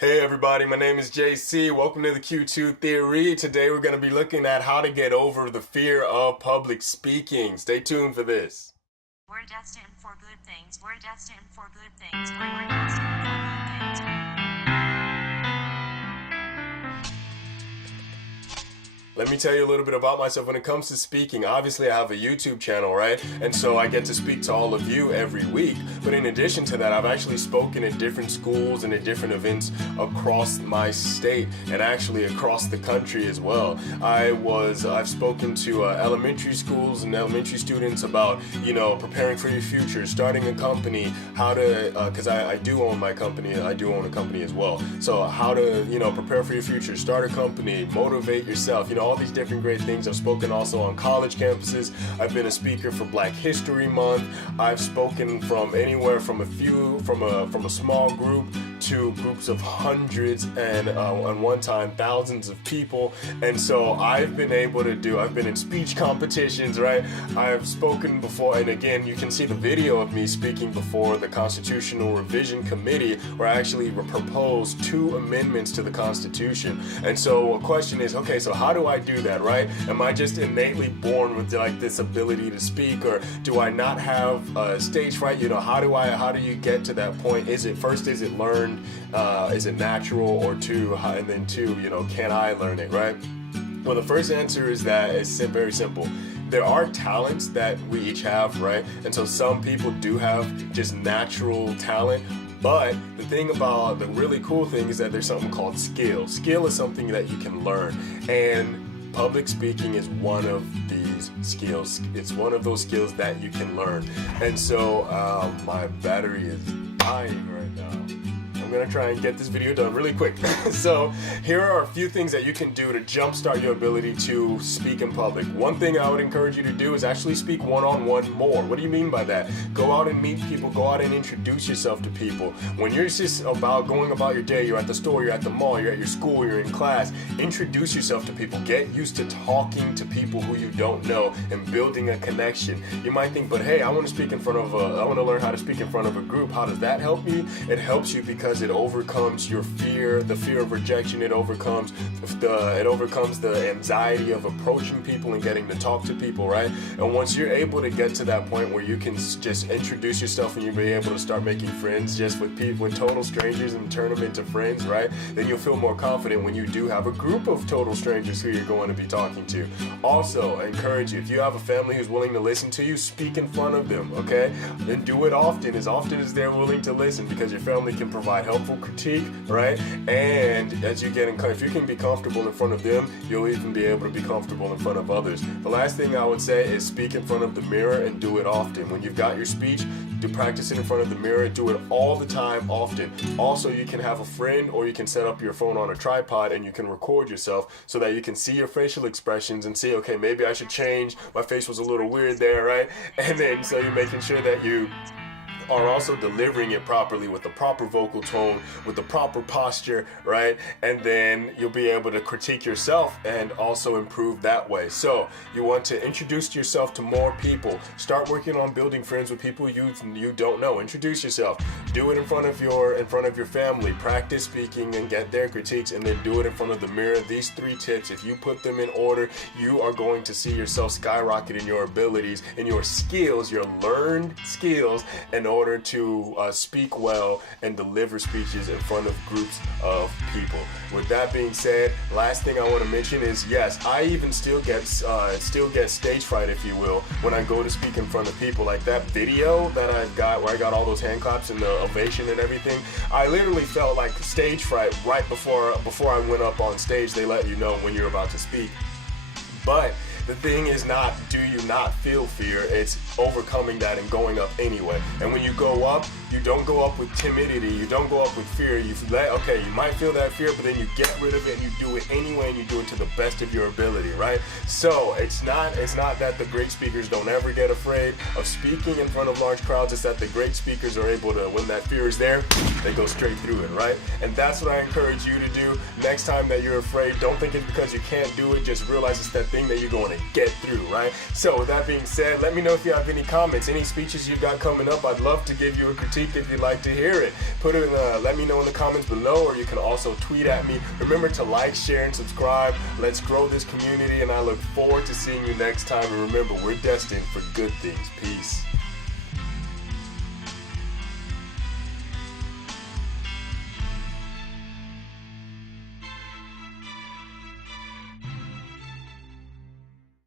Hey everybody, my name is JC. Welcome to the Q2 Theory. Today we're going to be looking at how to get over the fear of public speaking. Stay tuned for this. We're destined for good things. We're destined for good things. We're destined for good things. Let me tell you a little bit about myself when it comes to speaking. Obviously, I have a YouTube channel, right? And so I get to speak to all of you every week. But in addition to that, I've actually spoken at different schools and at different events across my state and actually across the country as well. I've spoken to elementary schools and elementary students about, preparing for your future, starting a company, how to, because I do own my company, I do own a company as well. So how to, prepare for your future, start a company, motivate yourself, all these different great things. I've spoken also on college campuses. I've been a speaker for Black History Month. I've spoken from anywhere from a small group to groups of hundreds and one time thousands of people. And so I've been in speech competitions, right? I've spoken before, and again, you can see the video of me speaking before the Constitutional Revision Committee, where I actually proposed 2 amendments to the Constitution. And so a question is, okay, so how do I do that, right? Am I just innately born with this ability to speak, or do I not have stage fright? How do you get to that point? Is it learned? Is it natural? Or 2, and then 2, can I learn it, right? Well, the first answer is that it's very simple. There are talents that we each have, right? And so some people do have just natural talent. But the really cool thing is that there's something called skill. Skill is something that you can learn. And public speaking is one of these skills. It's one of those skills that you can learn. And so my battery is dying right now. I'm gonna try and get this video done really quick. So here are a few things that you can do to jumpstart your ability to speak in public. One thing I would encourage you to do is actually speak one-on-one more. What do you mean by that? Go out and meet people, go out and introduce yourself to people. When you're just going about your day, you're at the store, you're at the mall, you're at your school, you're in class, introduce yourself to people. Get used to talking to people who you don't know and building a connection. You might think, but hey, I want to learn how to speak in front of a group. How does that help me? It helps you because it overcomes your fear, the fear of rejection. It overcomes the anxiety of approaching people and getting to talk to people, right? And once you're able to get to that point where you can just introduce yourself and you'll be able to start making friends just with people, with total strangers, and turn them into friends, right? Then you'll feel more confident when you do have a group of total strangers who you're going to be talking to. Also, I encourage you, if you have a family who's willing to listen to you, speak in front of them, okay? And do it often as they're willing to listen, because your family can provide helpful critique, right? And if you can be comfortable in front of them, you'll even be able to be comfortable in front of others. The last thing I would say is speak in front of the mirror and do it often. When you've got your speech, do practice it in front of the mirror. Do it all the time, often. Also, you can have a friend, or you can set up your phone on a tripod and you can record yourself so that you can see your facial expressions and see, okay, maybe I should change. My face was a little weird there, right? And then so you're making sure that you are also delivering it properly with the proper vocal tone, with the proper posture, right? And then you'll be able to critique yourself and also improve that way. So you want to introduce yourself to more people. Start working on building friends with people you don't know. Introduce yourself. Do it in front of your family. Practice speaking and get their critiques, and then do it in front of the mirror. These 3 tips, if you put them in order, you are going to see yourself skyrocket in your abilities and your skills, your learned skills, in order to speak well and deliver speeches in front of groups of people. With that being said, last thing I want to mention is, yes, I even still get stage fright, if you will, when I go to speak in front of people. Like that video that I've got where I got all those hand claps and the ovation and everything, I literally felt like stage fright right before I went up on stage. They let you know when you're about to speak. But the thing is not, do you not feel fear? It's overcoming that and going up anyway. And when you go up, you don't go up with timidity, you don't go up with fear. You might feel that fear, but then you get rid of it and you do it anyway, and you do it to the best of your ability, right? So it's not that the great speakers don't ever get afraid of speaking in front of large crowds. It's that the great speakers are able to, when that fear is there, they go straight through it, right? And that's what I encourage you to do. Next time that you're afraid, don't think it's because you can't do it. Just realize it's that thing that you're going to get through, right? So with that being said, let me know if you have any comments, any speeches you've got coming up, I'd love to give you a critique if you'd like to hear it. Let me know in the comments below, or you can also tweet at me. Remember to like, share, and subscribe. Let's grow this community, and I look forward to seeing you next time. And remember, we're destined for good things. Peace.